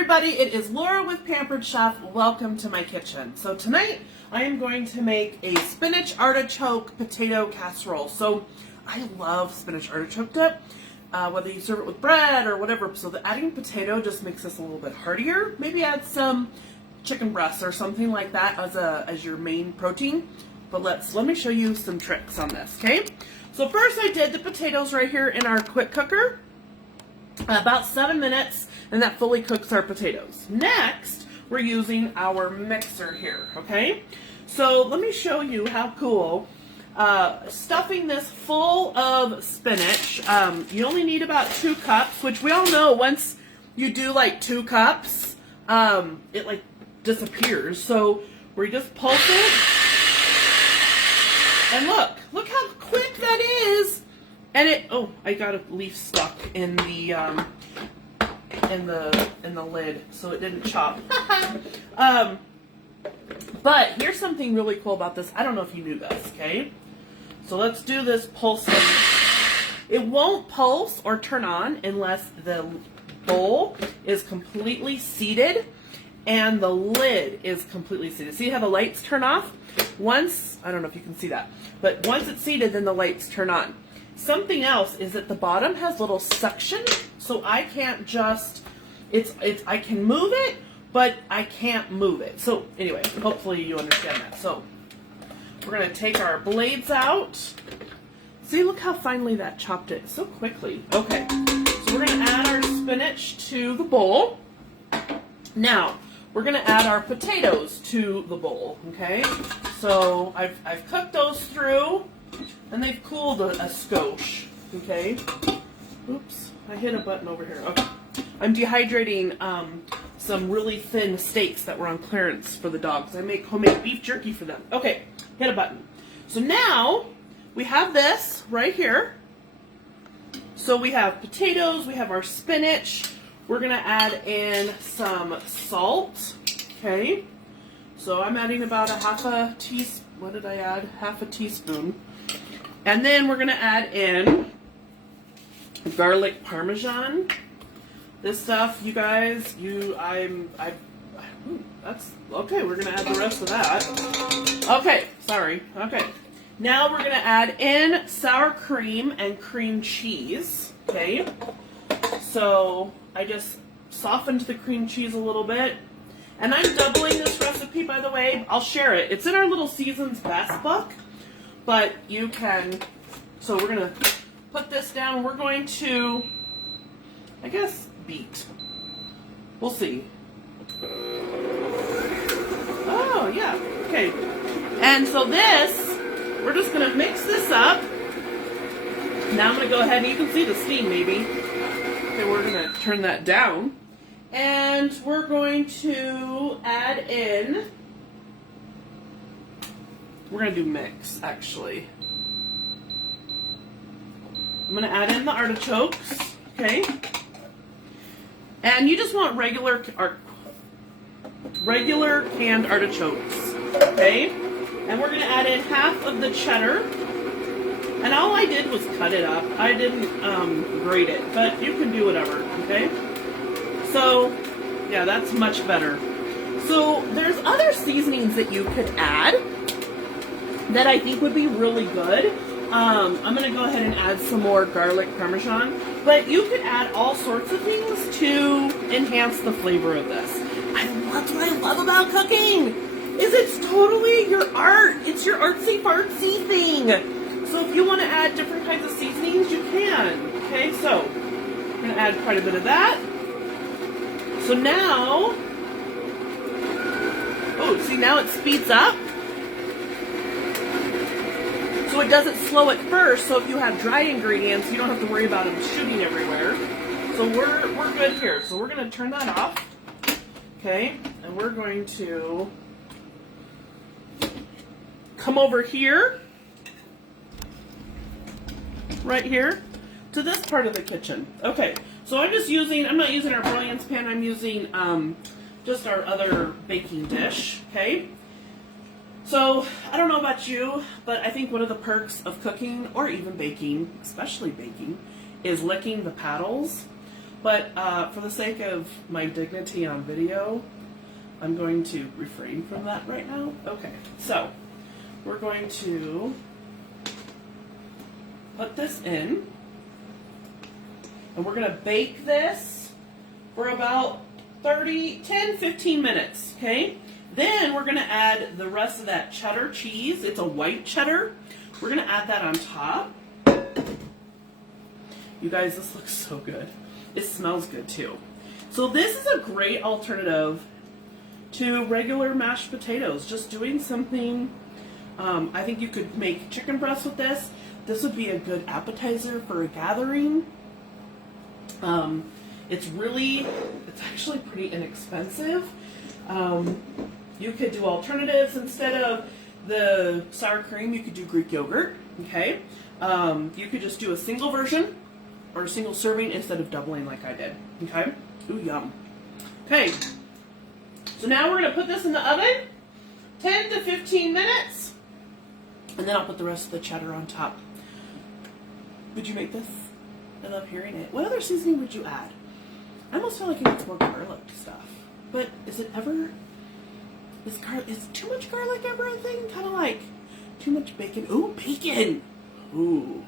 everybody, it is Laura with Pampered Chef. Welcome to my kitchen. So tonight I am going to make a spinach artichoke potato casserole. So I love spinach artichoke dip, whether you serve it with bread or whatever. So the adding potato just makes this a little bit heartier. Maybe add some chicken breasts or something like that as your main protein. But let me show you some tricks on this, okay? So first I did the potatoes right here in our quick cooker. About 7 minutes, and that fully cooks our potatoes. Next, we're using our mixer here, okay? So let me show you how cool. Stuffing this full of spinach, you only need about 2 cups, which we all know once you do like 2 cups, it like disappears. So we just pulse it, and look how quick that is. And oh, I got a leaf stuck in the lid, so it didn't chop. But here's something really cool about this. I don't know if you knew this, okay? So let's do this pulsing. It won't pulse or turn on unless the bowl is completely seated and the lid is completely seated. See how the lights turn off? Once, I don't know if you can see that, but once it's seated, then the lights turn on. Something else is that the bottom has little suction, so I can't just, I can move it, but I can't move it. So anyway, hopefully you understand that. So we're going to take our blades out. See, look how finely that chopped it so quickly. Okay, so we're going to add our spinach to the bowl. Now, we're going to add our potatoes to the bowl, okay? So I've cooked those through. And they've cooled a skosh, okay? Oops, I hit a button over here. Okay, I'm dehydrating some really thin steaks that were on clearance for the dogs. I make homemade beef jerky for them. Okay, hit a button. So now we have this right here. So we have potatoes, we have our spinach. We're gonna add in some salt, okay? So I'm adding about half a teaspoon. What did I add? Half a teaspoon. And then we're going to add in garlic parmesan. This stuff, you guys, that's, okay, we're going to add the rest of that. Okay, sorry. Okay. Now we're going to add in sour cream and cream cheese. Okay. So I just softened the cream cheese a little bit. And I'm doubling this recipe, by the way. I'll share it. It's in our little Season's Best book. But you can, so we're going to put this down. We're going to, I guess, beat. We'll see. Oh, yeah. Okay. And so this, we're just going to mix this up. Now I'm going to go ahead and you can see the steam maybe. Okay, we're going to turn that down. And we're going to add in, we're going to do mix, actually. I'm going to add in the artichokes, okay? And you just want regular canned artichokes, okay? And we're going to add in half of the cheddar. And all I did was cut it up. I didn't grate it, but you can do whatever, okay? So, yeah, that's much better. So, there's other seasonings that you could add that I think would be really good. I'm going to go ahead and add some more garlic parmesan. But you could add all sorts of things to enhance the flavor of this. That's what I love about cooking, is it's totally your art. It's your artsy-fartsy thing. So if you want to add different kinds of seasonings, you can. Okay, so I'm going to add quite a bit of that. So now, oh, see, now it speeds up. So it doesn't slow at first, so if you have dry ingredients, you don't have to worry about them shooting everywhere. So we're good here. So we're going to turn that off. Okay, and we're going to come over here, right here, to this part of the kitchen. Okay, so I'm not using our brilliance pan, I'm using just our other baking dish, okay? So, I don't know about you, but I think one of the perks of cooking, or even baking, especially baking, is licking the paddles. But for the sake of my dignity on video, I'm going to refrain from that right now. Okay, so we're going to put this in, and we're going to bake this for about 10-15 minutes, okay? Then we're going to add the rest of that cheddar cheese. It's a white cheddar. We're going to add that on top. You guys, this looks so good. It smells good too. So this is a great alternative to regular mashed potatoes. Just doing something, I think you could make chicken breast with this. This would be a good appetizer for a gathering. It's actually pretty inexpensive. You could do alternatives. Instead of the sour cream, you could do Greek yogurt, okay? You could just do a single version or a single serving instead of doubling like I did, okay? Ooh, yum. Okay, so now we're gonna put this in the oven, 10 to 15 minutes, and then I'll put the rest of the cheddar on top. Would you make this? I love hearing it. What other seasoning would you add? I almost feel like it needs more garlic stuff, but is too much garlic ever a thing? Kind of like too much bacon. Ooh, bacon. Ooh.